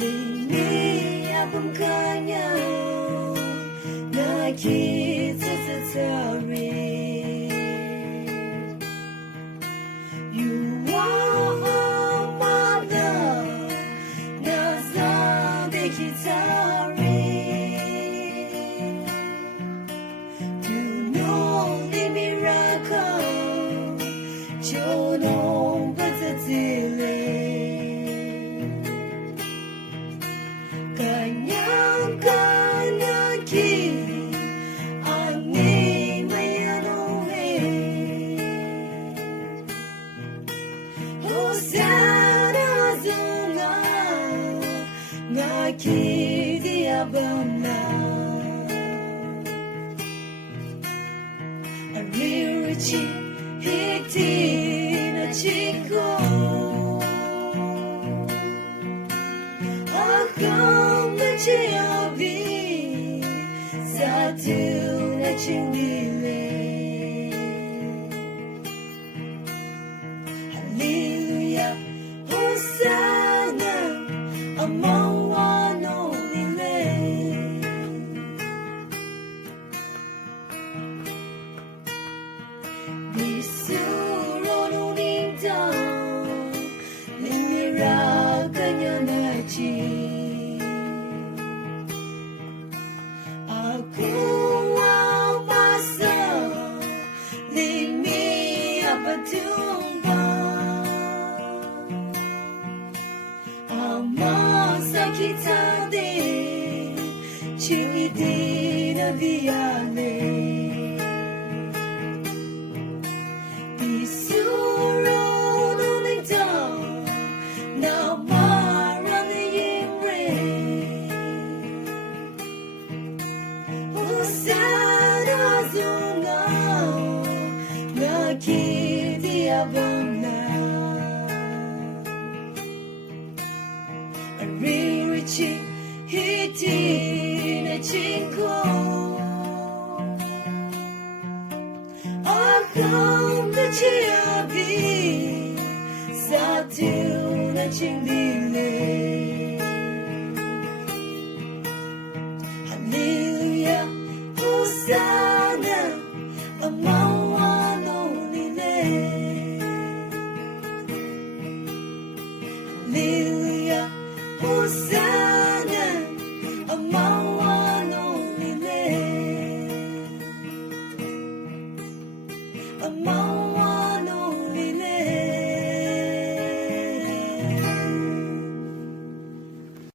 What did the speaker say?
Halini abam kanya na kita tatari. You are my love, na sabi kitari. You know the miracle, jono patatili. Hallelujah, Hosanna, among one only land. Bisuro nung down, limirakan niya na Aku ang pasang, limi apatumbang. Ama sakit din, cumi din na biyane. Isuro nung down, na maran na yung Hosanna zungaw, nakitiabang na. Aririchi hiti na chinko, akong nachiabi sa tiyo na chingdili. Hallelujah, Hosanna, among one only land. Hallelujah, Hosanna, among one only land. Among